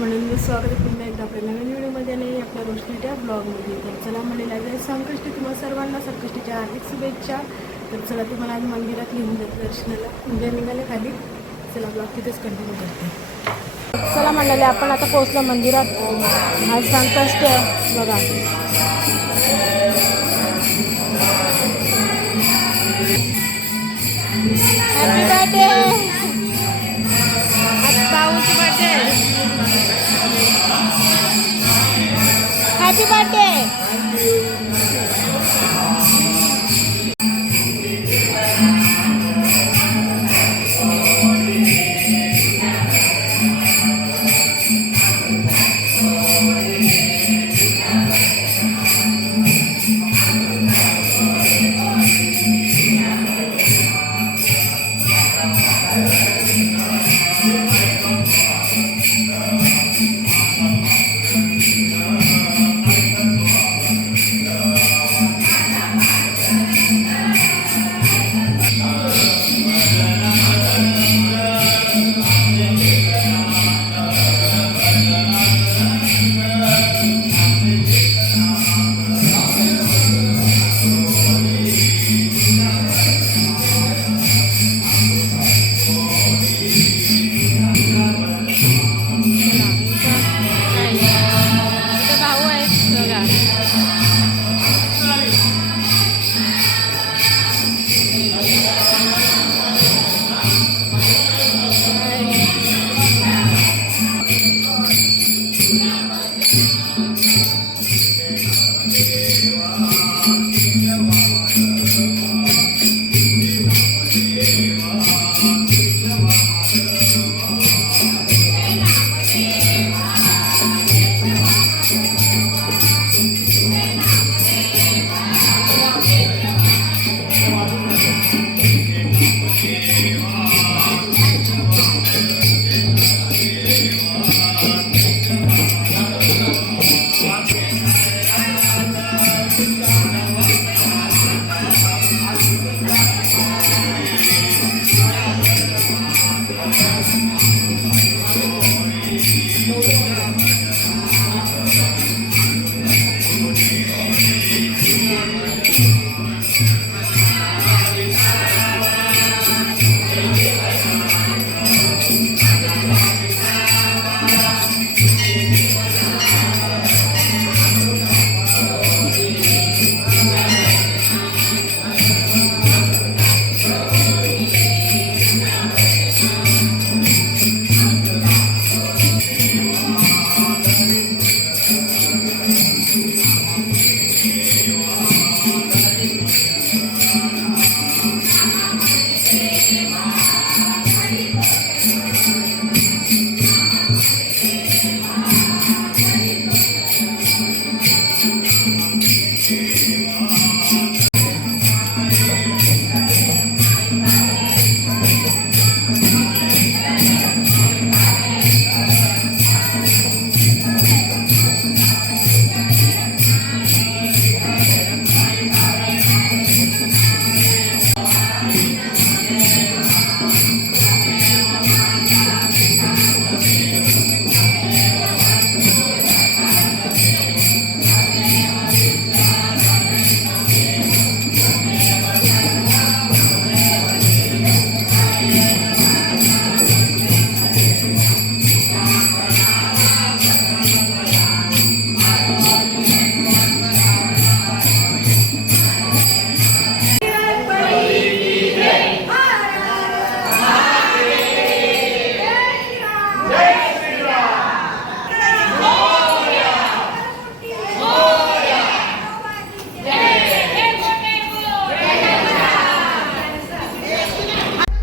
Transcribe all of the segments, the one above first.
मंडळी, स्वागत आहे पुन्हा एकदा आपल्या नवीन व्हिडिओमध्ये आणि आपल्या रोशनीच्या ब्लॉगमध्ये. तर चला मंडळी, आज संकष्टी तुम्हाला सर्वांना संकष्टीच्या हार्दिक शुभेच्छा. तर चला तुम्हाला आज मंदिरात घेऊन जाते दर्शनाला. उद्या निघाले खाली. चला ब्लॉग तिथेच कंटिन्यू करते. चला मंडळी, आपण आता पोहोचलो मंदिरात. आज संकष्टी आहे बघा. Happy birthday. आज पाऊस बर्थडे. Happy birthday.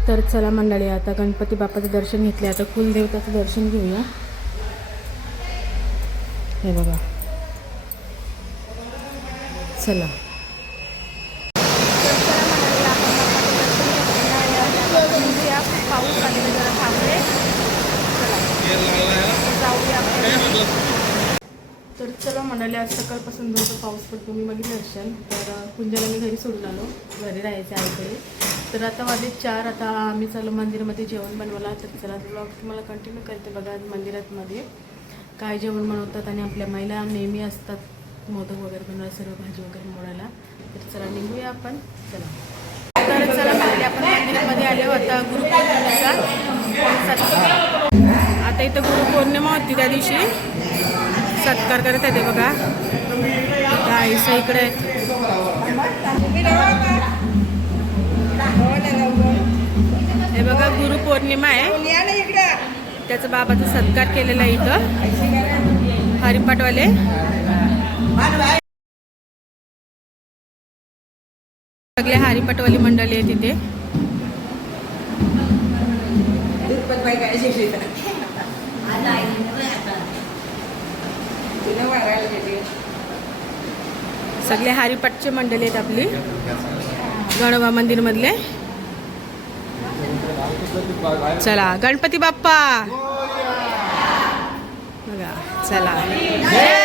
तर चला मंडळी, आता गणपती बाप्पाचं दर्शन घेतले. आता कुलदेवताचं दर्शन घेऊया. हे बघा, चला. पाऊस आलेला जरा थांबले. तर चला मंडळी, आज सकाळपासून जोरदार पाऊस पडतो. मी बघितलं दर्शन. तर कुंजाला मी घरी सोडून आलो. घरी राहायचं आईकडे. तर आता वाजले 4. आता आम्ही चालू मंदिरामध्ये जेवण बनवला. तर चला ब्लॉग तुम्हाला कंटिन्यू करते बघा. आज मंदिरामध्ये काय जेवण बनवतात आणि आपल्या महिला नेहमी असतात मोदक वगैरे बनवायला, सर्व भाजी वगैरे मोडायला. तर चला निघूया आपण. चला तर चला म्हणजे आपण मंदिरामध्ये आलो आता गुरुपौर्णिमेचा. आता इथं गुरुपौर्णिमा होती त्या दिवशी सत्कार करत आहे बघा. आईसा इकडे आहेत. हे बघा गुरुपौर्णिमा आहे, त्याचा बाबाचा सत्कार केलेला आहे इथं हरिपाठवाले. सगळे हरिपाठवाली मंडळी आहे तिथे. सगळे हरिपाठचे मंडळी आहेत आपली गणोबा मंदिर मधले. चला गणपती बाप्पा बघा. चला जय.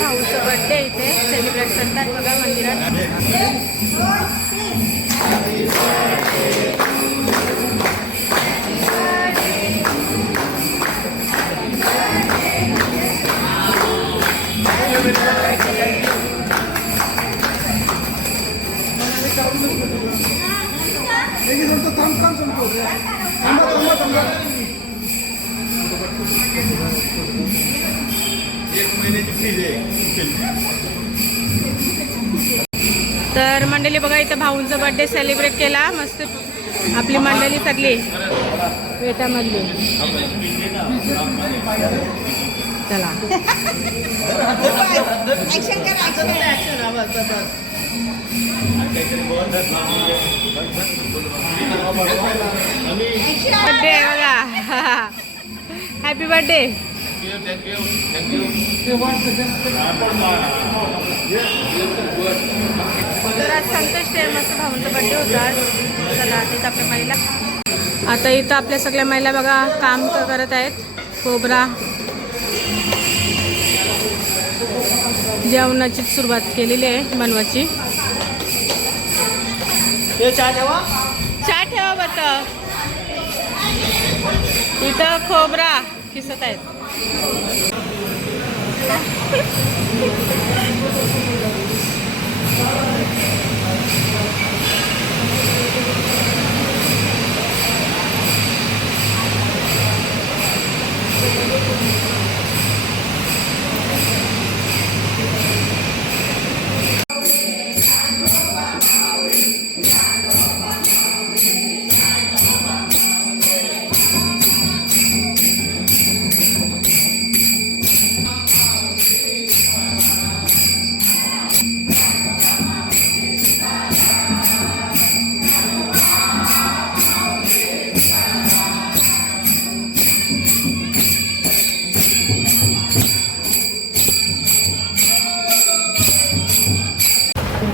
भाऊचं बर्थडे इथे सेलिब्रेट करतात बघा मंदिरात. तर मंडळी बघा इथं भाऊंचा बर्थडे सेलिब्रेट केला मस्त आपली मंडळी सगळी वेटामधली. चला बर्थडे बघा. Happy birthday. तर आज संतोष मस्त भाऊंचा बर्थडे होता. चला तेच आपल्या महिला आता इथं आपल्या सगळ्या महिला बघा काम करत आहेत. खोबरा जेवणाची सुरुवात केलेली आहे बनवायची. चहा ठेवा बत इथं खोबरा किसत आहेत.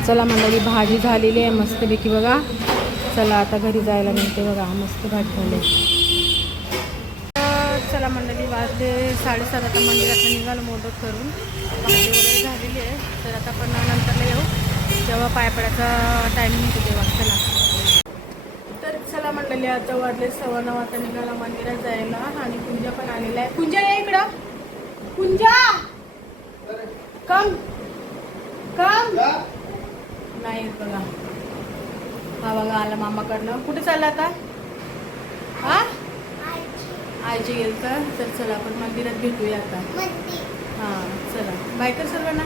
चला मंडळी भाजी झालेली आहे मस्तपैकी बघा. चला आता घरी जायला मिळते बघा. मस्त भाजी झाली. चला मंडळी वाजले 7:30. आता मंदिरात निघालो मोदक करून. भाजी वगैरे झालेली आहे. तर आता आपण नंतरला येऊ जेव्हा पाय पडायचा टायमिंग होतो तेव्हा. चला तर चला मंडळी आता वाजले 9:15. आता निघाला मंदिरात जायला. आणि कुंजा पण आलेला आहे. कुंजा या इकडं. कुंजा कम कम नाही बघा. हा बघा आला मामाकडनं. कुठे चालला आता? हा आईची गेलं तर चला आपण मंदिरात भेटूया आता. हां चला बाय कर सर्वांना.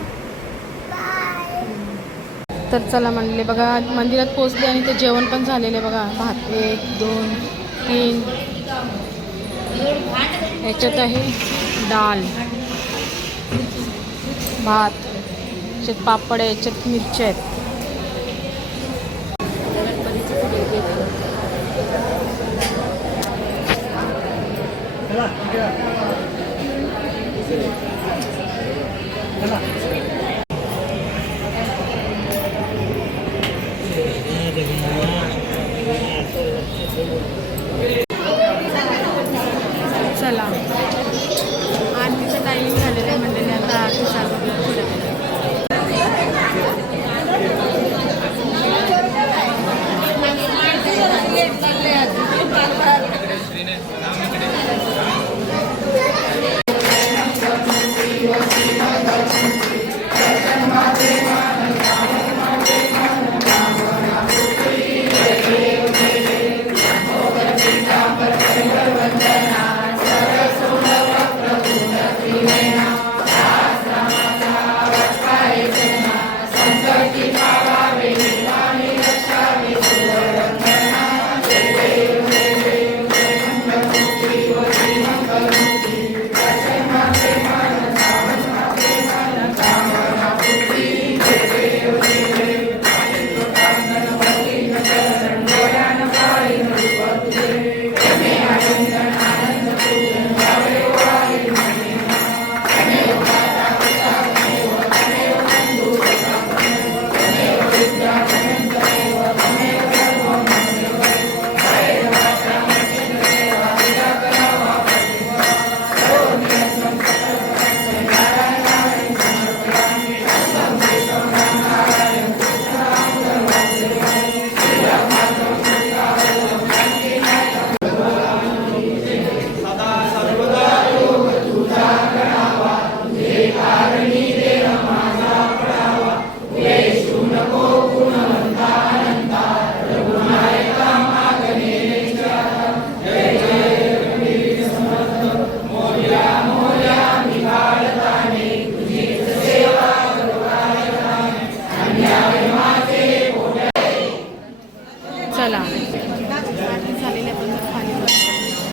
तर चला म्हणले बघा मंदिरात पोचले आणि ते जेवण पण झालेले बघा. भात 1 2 3 याच्यात आहे डाळ भात. याच्यात पापड आहे. याच्यात मिरच्या आहेत. चला आरतीचं टायमिंग झालेलं आहे म्हणजे आता आरती चालू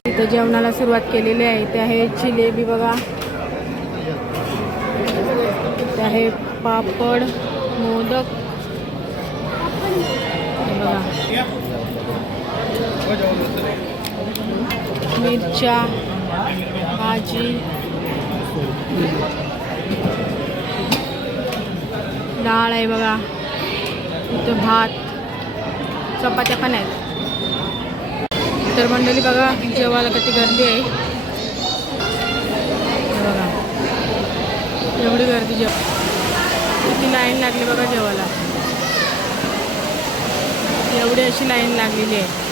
इथे जेवणाला सुरुवात केलेली आहे. इथे आहे जिलेबी बघा. इथे आहे पापड मोदक बघा. मिरच्या भाजी डाळ आहे बघा. इथे भात चपात्या पण आहेत. तर मंडळी बघा जेवायला किती गर्दी आहे. बघा एवढी गर्दी किती लाईन लागली बघा जेवायला. एवढी अशी लाईन लागलेली आहे.